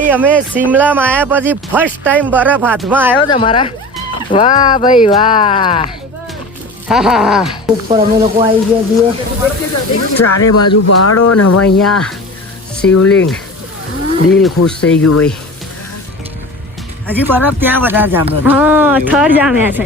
ભાઈ, અમે શિમલામાં આવ્યા પછી ફર્સ્ટ ટાઈમ બરફ હાથમાં આવ્યો છે મારા વાહ ભાઈ, વાહ. ઉપર અમે લોકો આવી ગયા છીએ. ચારે બાજુ પહાડો ને હવે અહીંયા શિવલિંગ. દિલ ખુશ થઈ ગયું ભાઈ. હજી બરફ ત્યાં વધારે જામ્યો હા, થર જામ્યા છે.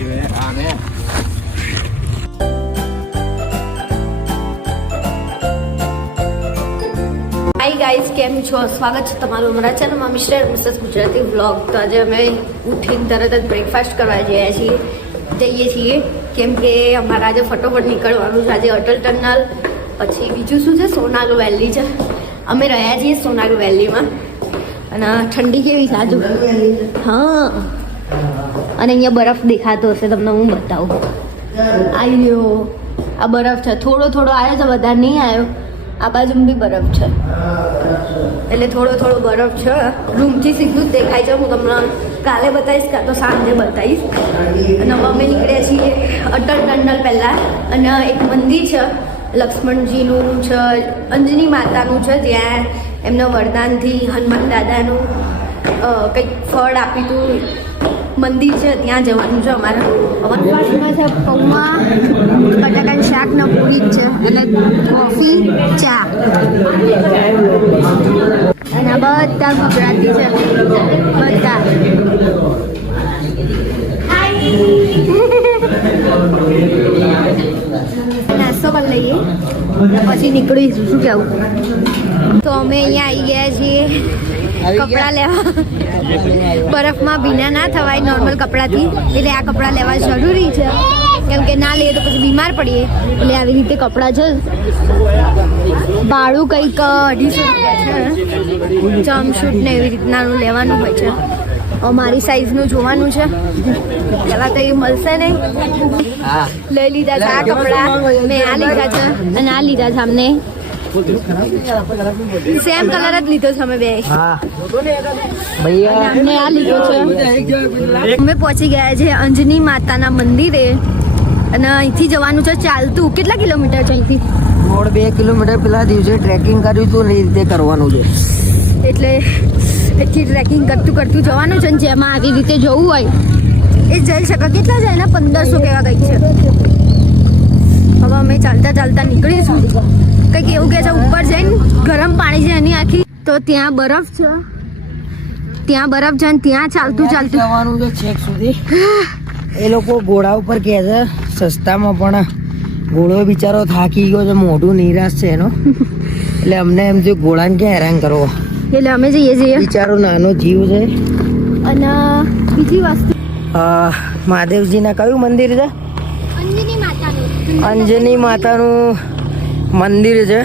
ગાઈઝ કેમ છો? સ્વાગત છે તમારું અમારા ચેનલમાં મિસ્ટર મિસેસ ગુજરાતી વ્લોગ તો આજે અમે ઉઠીને તરત જ બ્રેકફાસ્ટ કરવા જઈએ છીએ. જઈએ છીએ. કેમ કે અમારે આજે ફટોફટ નીકળવાનું છે. આજે અટલ ટનલ પછી બીજું શું છે? સોનાલુ વેલી છે. અમે રહ્યા છીએ સોનાલુ વેલીમાં અને ઠંડી કેવી સાજુ હા. અને અહીંયા બરફ દેખાતો હશે તમને હું બતાવું. આવ્યો આ બરફ છે. થોડો થોડો આવ્યો છે વધારે નહીં આવ્યો આ બાજુ બી બરફ છે. એટલે થોડો થોડો બરફ છે. રૂમથી સીધું જ દેખાય છે. હું તમને કાલે બતાવીશ, કાં તો સાંજે બતાવીશ. અને અમે નીકળ્યા છીએ અટલ ટનલ પહેલાં. અને એક મંદિર છે, લક્ષ્મણજીનું છે, અંજની માતાનું છે જ્યાં એમના વરદાનથી હનુમાન દાદાનું કંઈક ફળ આપ્યું હતું મંદિર છે, ત્યાં જવાનું છે અમારે. અવનવાસમાં છે પૌવા બટાકાનું શાક ને પૂરી છે, અને કોફી, ચા. અને બધા ગુજરાતી છે. બધા. નાસ્તો કરી લઈએ. પછી નીકળીશું. શું કહેવું? તો અમે અહીંયા આવી ગયા છીએ. કપડાં લેવા. બરફમાં ભીના ના થવાય નોર્મલ કપડાથી. એટલે આ કપડાં લેવા જરૂરી છે. કેમ કે ના લઈએ તો પછી બીમાર પડીએ. એટલે આવી રીતે કપડાં છે ભાડું કંઈક અઢીસો રૂપિયા છે. જમ્પશૂટ ને એવી રીતનાનું લેવાનું હોય છે. મારી સાઈઝનું જોવાનું છે. પહેલાં તો એ મળશે નહીં. લઈ લીધા છે આ કપડાં. મેં આ લીધા છે અને આ લીધા છે અમને. સેમ કલર જ લીધો છે અમે બે. ભૈયા. અમને આ લીધો છે. અમે પહોંચી ગયા છે અંજની માતાના મંદિરે. અને અહીંથી જવાનું છે ચાલતું. કેટલા કિલોમીટર છે અહીંથી? દોઢ બે કિલોમીટર પેલા દિવસે ટ્રેકિંગ કર્યું હતું ને એ રીતે કરવાનું છે. એટલે અહીંથી ટ્રેકિંગ કરતું કરતું જવાનું છે ને જેમાં આવી રીતે જવું હોય એ જઈ શકે કેટલા જાય ને? પંદરસો કેવા કંઈક છે. હવે અમે ચાલતા ચાલતા નીકળીશું. કંઈક એવું કે છે ઉપર જઈને ગરમ પાણી છે એની આખી. તો ત્યાં બરફ છે. ત્યાં બરફ છે ને ત્યાં ચાલતું ચાલતું. જવાનું છે છેક સુધી. એ લોકો ઘોડા ઉપર કહે છે સસ્તામાં પણ ઘોડો બિચારો થાકી ગયો છે મોઢું નિરાશ છે એનો. એટલે અમને એમ જો ઘોડાને ક્યાં હેરાન કરવો? એટલે અમે જઈએ છીએ. બિચારો નાનો જીવ છે. અને બીજી વસ્તુ. મહાદેવજીના કયું મંદિર છે? અંજની માતાનું. અંજની માતાનું મંદિર છે.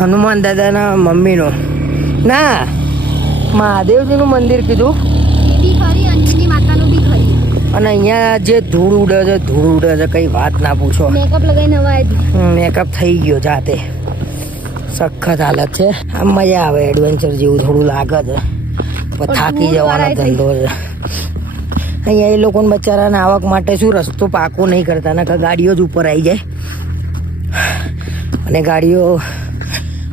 હનુમાન દાદાના મમ્મીનું. ના મહાદેવજીનું મંદિર કીધું. અને અહીંયા જે ધૂળ ઉડે છે ધૂળ ઉડે છે કઈ વાત ના પૂછો. મેકઅપ લગાવીને મેકઅપ થઈ ગયો જાતે. સખત હાલત છે. આમ મજા આવે એડવેન્ચર જેવું થોડું લાગે છે. થાકી જવાનો ધંધો છે. અહીંયા એ લોકોને બચારાને આવક માટે શું રસ્તો પાકો નહીં કરતા ને ગાડીઓ જ ઉપર આવી જાય. અને ગાડીઓ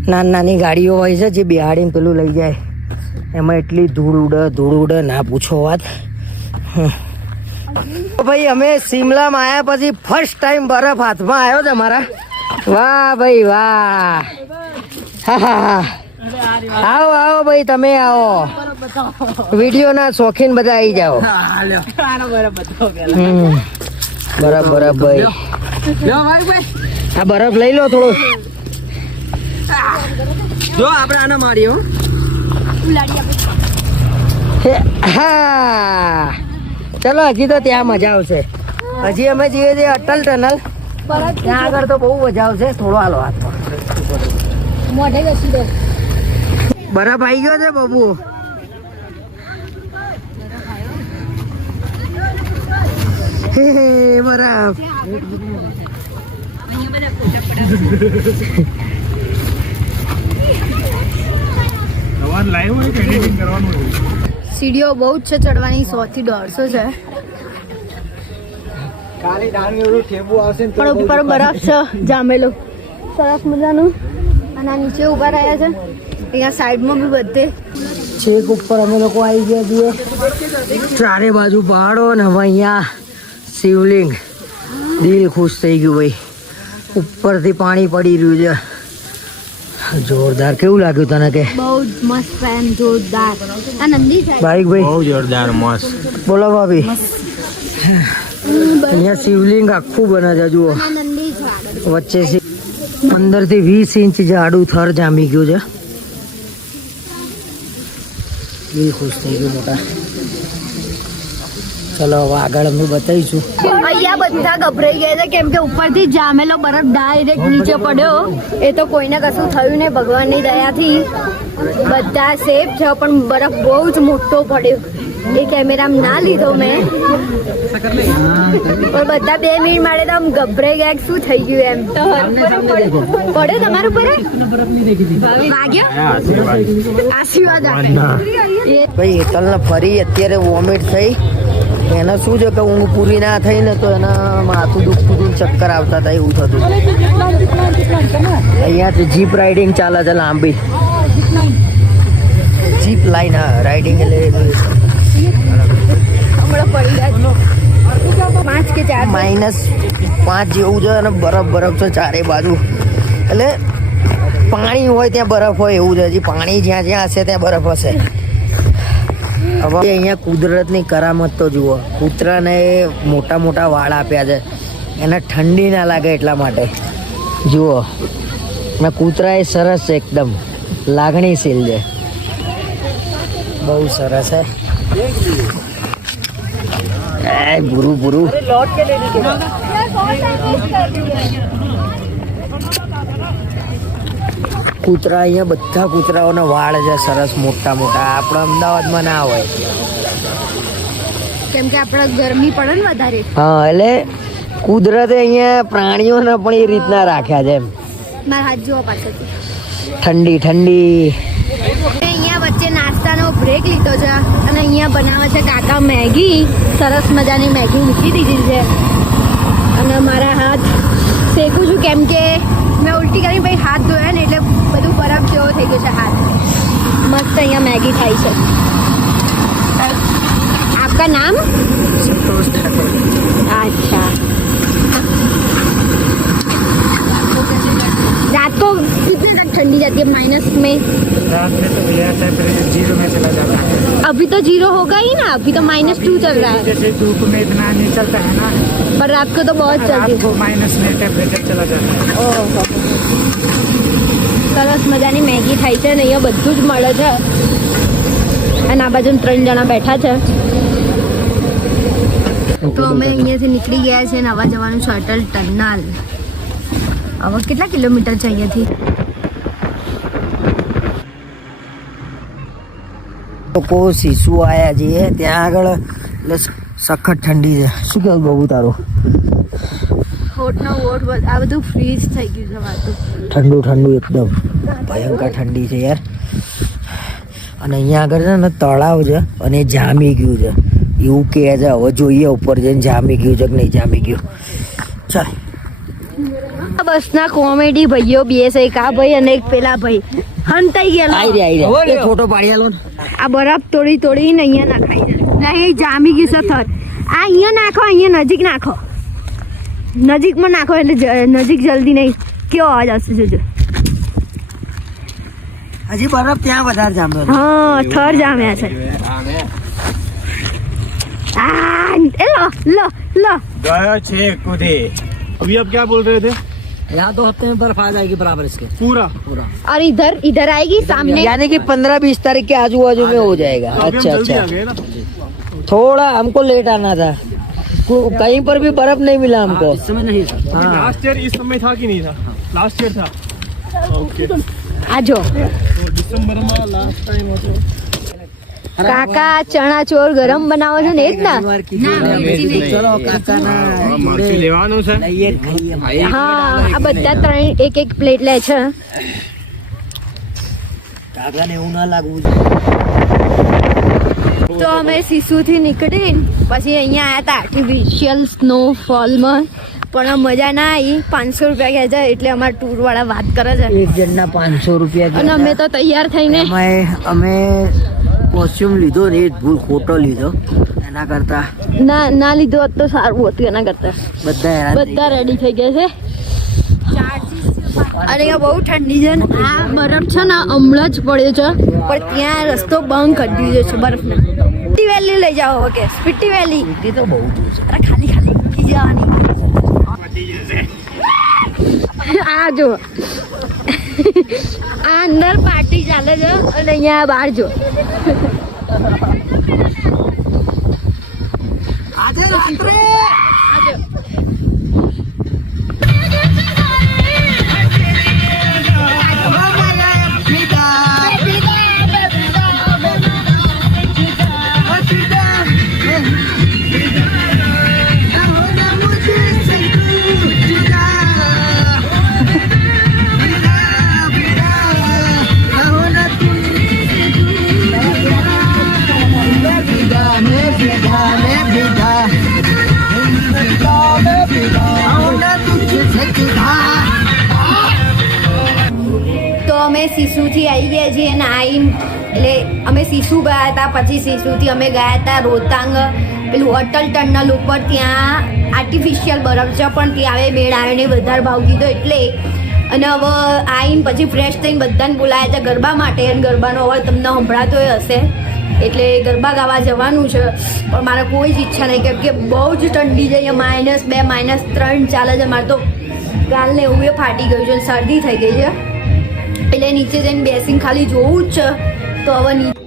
નાની નાની ગાડીઓ હોય છે જે બિહાડીને પેલું લઈ જાય. એમાં એટલી ધૂળ ઉડે ધૂળ ઉડે ના પૂછો વાત. ભાઈ અમે શિમલામાં આવ્યા પછી ફર્સ્ટ ટાઈમ બરફ હાથમાં આવ્યો છે મારા વાહ ભાઈ વાહ. હા, હા, હા. આવો આવો ભાઈ તમે આવો. વીડિયો ના શોખીન બધા આવી જાઓ. બરાબર બરફ ભાઈ. આ બરફ લઈ લો થોડો. જો આપણે આને માર્યો હા. ચલો હજી તો ત્યાં મજા આવશે. હજી અમે જઈએ છીએ અટલ ટનલ. ત્યાં આગળ તો બહુ મજા આવશે. થોડો હાલો હાથ બરફ આવી ગયો છે બાબુ. બરફ. સીડીઓ બહુ જ છે ચડવાની સો થી દોઢસો છે. પણ ઉપર બરફ છે જામેલો. સરસ મજાનું. અને આ નીચે ઊભા રહ્યા છે. અહીંયા સાઈડમાં બી બધે. છેક ઉપર અમે લોકો આવી ગયા છીએ. ચારે બાજુ પહાડો ને હવે અહીંયા શિવલિંગ. દિલ ખુશ થઈ ગયું ભાઈ. ઉપરથી પાણી પડી રહ્યું છે. જોરદાર કેવું લાગ્યું તને કે? બહુ જ મસ્ત ફેન જોરદાર. આનંદી બાઈક ભાઈ બહુ જોરદાર મસ્ત. બોલો ભાભી. અહીંયા શિવલિંગ આખું બને છે જુઓ. વચ્ચે પંદરથી વીસ ઇંચ જાડું થર જામી ગયું છે. એ ખુશ થઈ ગયું મોટા. ચલો હવે આગળ અમે બતાવીશું. અહીંયા બધા ગભરાઈ ગયા છે કેમ કે ઉપરથી જામેલો બરફ ડાયરેક્ટ નીચે પડ્યો. એ તો કોઈને કશું થયું નહીં ભગવાનની દયાથી. બધા સેફ છે પણ બરફ બહુ જ મોટો પડ્યો. એ કેમેરામાં ના લીધો મેં. પણ બધા બે મિનિટ માટે તો આમ ગભરાઈ ગયા કે શું થઈ ગયું એમ. પડ્યો તમારું પર વાગ્યો? આશીર્વાદ આપે. ભાઈ એકલ ફરી અત્યારે વોમિટ થઈ. એને શું છે કે ઊંઘ પૂરી ના થઈ ને તો એના માથું દુખતું હતું ચક્કર આવતા હતા એવું થતું અહીંયાથી જીપ રાઇડિંગ ચાલે છે લાંબી. જીપ લાઈન રાઇડિંગ એટલે માઇનસ પાંચ જેવું છે અને બરફ બરફ છે ચારે બાજુ. એટલે પાણી હોય ત્યાં બરફ હોય એવું છે. હજી પાણી જ્યાં જ્યાં હશે ત્યાં બરફ હશે. હવે અહીંયા કુદરતની કરામત તો જુઓ. કૂતરાને મોટા મોટા વાળ આપ્યા છે. એને ઠંડી ના લાગે એટલા માટે. જુઓ. ને કૂતરા એ સરસ છે એકદમ. લાગણીશીલ છે. બહુ સરસ છે એ ભૂરું ભૂરું કૂતરા અહીંયા બધા કૂતરાઓના વાળ છે સરસ મોટા મોટા. આપણા અમદાવાદમાં ના હોય. કેમ કે આપણે ગરમી પડે ને વધારે. હા એટલે કુદરતે અહીંયા પ્રાણીઓને પણ એ રીતના રાખ્યા છે એમ. મારા હાથ જોવા પાછળથી. ઠંડી ઠંડી. અહીંયા વચ્ચે નાસ્તાનો બ્રેક લીધો છે અને અહીંયા બનાવે છે કાકા મેગી. સરસ મજાની મેગી મૂકી દીધી છે. અને મારા હાથ શેકું છું કેમ કે મેં ઉલટી કરી પછી હાથ ધોયા ને થઈ ગયો છે હાથ મસ્ત અહીંયા મેગી થાય છે આપકા નામ अच्छा रात को कितने तक ठंडी जाती है माइनस में रात में तो गया था फिर जीरो में चला जाता है अभी तो जीरो होगा ही ना अभी तो माइनस टू चल रहा है जैसे धूप में इतना नहीं चलता है ना पर रात को तो बहुत रात जल्दी को माइनस में टेम्परेचर चला जाता है ઓહો સરસ મજાની મેગી થાય છે ને અહીંયા બધું જ મળે છે. અને આ બાજુ ત્રણ જણા બેઠા છે. તો અમે અહીંયાથી નીકળી ગયા છીએ અને આવા જવાનું છે અટલ ટનલ હવે કેટલા કિલોમીટર છે અહીંયાથી? લોકો શિશુ આવ્યા છીએ. ત્યાં આગળ એટલે સખત ઠંડી છે. શું કહેવું બહુ તારું? આ બધું ફ્રીઝ થઈ ગયું છે ઠંડુ ઠંડુ એકદમ. ભયંકર ઠંડી છે યાર. અને અહીંયા આગળ છે ને તળાવ છે અને જામી ગયું છે. એવું કે છે હવે જોઈએ ઉપર જઈને જામી ગયું છે કે નહીં જામી ગયું. ચાલ. બસના કોમેડી ભાઈઓ બે છે એક આ ભાઈ અને એક પેલા ભાઈ. હંતાઈ ગયા આઈ રે આઈ રે. ફોટો પાડી આલો આ બરફ તોડી તોડીને અહીંયા નાખાય છે. નહીં જામી ગયું છે થર. આ અહીંયા નાખો અહીંયા નજીક નાખો. નજીકમાં નાખો એટલે જ- નજીક જલ્દી નહીં કેવો અવાજ આવશે જોજો હજી બરફ ત્યાં વધારે જામ્યો છે. હા થર જામ્યા છે આ એ લો લો લો गया छे कूदे अभी आप क्या बोल रहे थे यहाँ तो हफ्ते में बर्फ आ जाएगी बराबर इसके पूरा पूरा और इधर इधर आएगी सामने यानी कि पंद्रह बीस तारीख के आजू बाजू में हो जाएगा अभी अच्छा हम जल्दी अच्छा आ गए ना थोड़ा हमको लेट आना था को- कहीं पर भी बर्फ नहीं मिला हमको इस समय नहीं हाँ लास्ट ईयर इस समय था कि नहीं था लास्ट ईयर था ओके तो આ જો दिसंबर में लास्ट टाइम હતો કાકા ચણા ચોર ગરમ બનાવો છો ને એ જ ને ચલો કાકાના મરચું લેવાનું છે લઈએ ને ખાઈએ હા આ બધા ત્રણ એક એક પ્લેટ લે છે કાકાને એવું ના લાગવું જોઈએ. તો અમે સિસુથી નીકળી પછી અહીંયા આવ્યા હતા આર્ટિફિશિયલ સ્નોફોલમાં પણ મજા ના આવી. પાંચસો રૂપિયા કહે છે એટલે અમારા ટૂર વાળા વાત કરે છે. એક જણના પાંચસો રૂપિયા અને અમે તો તૈયાર થઈને અમે અમે કોસ્ચ્યુમ લીધો ને એ ભૂલ ખોટો લીધો. એના કરતા ના ના લીધો હોત તો સારું હતું એના કરતા. બધા બધા રેડી થઈ ગયા છે. અને અહીંયા બહુ ઠંડી છે ને. આ બરફ છે ને હમણાં જ પડ્યો છે. પણ ત્યાં રસ્તો બંધ કરી દીધો છે બરફને. સ્પીટી વેલી લઈ જાઓ ઓકે સ્પીટી વેલી સ્પીટી તો બહુ દૂર છે. અરે ખાલી ખાલી મૂકી જવાની. આ જો. આ અંદર પાર્ટી ચાલે છે અને અહીંયા બહાર જો. આજે રાત્રે અમે ગયા હતા પછી સિસુથી અમે ગયા હતા રોતાંગ પેલું અટલ ટનલ ઉપર ત્યાં આર્ટિફિશિયલ બરફ છે પણ ત્યાં હવે મેળ આવ્યો ને વધારે ભાવ કીધો એટલે. અને હવે આવીને પછી ફ્રેશ થઈને બધાને બોલાયા હતા ગરબા માટે. અને ગરબાનો અવાજ તમને સંભળાતો હશે. એટલે ગરબા ગાવા જવાનું છે. પણ મારે કોઈ જ ઈચ્છા નહીં, કેમ કે બહુ જ ઠંડી છે. અહીંયા માઇનસ બે માઇનસ ત્રણ ચાલે છે. મારે તો ગાલને એવું એ ફાટી ગયું છે શરદી થઈ ગઈ છે. એટલે નીચે જઈને બેસીને ખાલી જોવું જ છે. તો હવે નીચે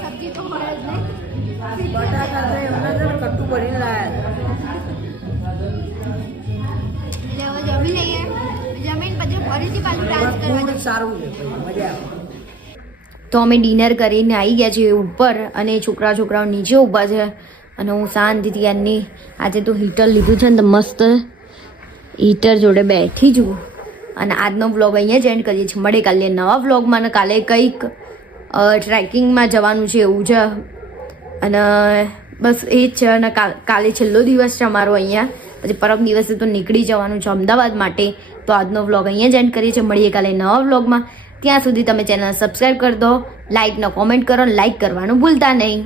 સબ્જી તો હોય જ નહીં કટ્ટું ભરીને લાયા જમી લઈએ. જમીન પછી ફરીથી પાછું ડાન્સ કરવા સારું છે મજા આવે. તો અમે ડિનર કરીને આવી ગયા છીએ ઉપર અને છોકરા છોકરાઓ નીચે ઊભા છે અને હું શાંતિથી એમની આજે તો હીટર લીધું છે ને તો મસ્ત હીટર જોડે બેઠી છું. અને આજનો વ્લોગ અહીંયા જ એન્ડ કરીએ છીએ. મળે કાલે નવા વ્લોગમાં અને કાલે કંઈક ટ્રેકિંગમાં જવાનું છે એવું છે. અને બસ એ જ છે અને કાલે છેલ્લો દિવસ છે અમારો અહીંયા. પછી પરમ દિવસે તો નીકળી જવાનું છે અમદાવાદ માટે. તો આજનો વ્લોગ અહીંયા જ એન્ડ કરીએ છીએ. મળીએ કાલે નવા વ્લોગમાં. ત્યાં સુધી તમે ચેનલ સબસ્ક્રાઈબ કરી દો, લાઇકનો કોમેન્ટ કરો લાઇક કરવાનું ભૂલતા નહીં.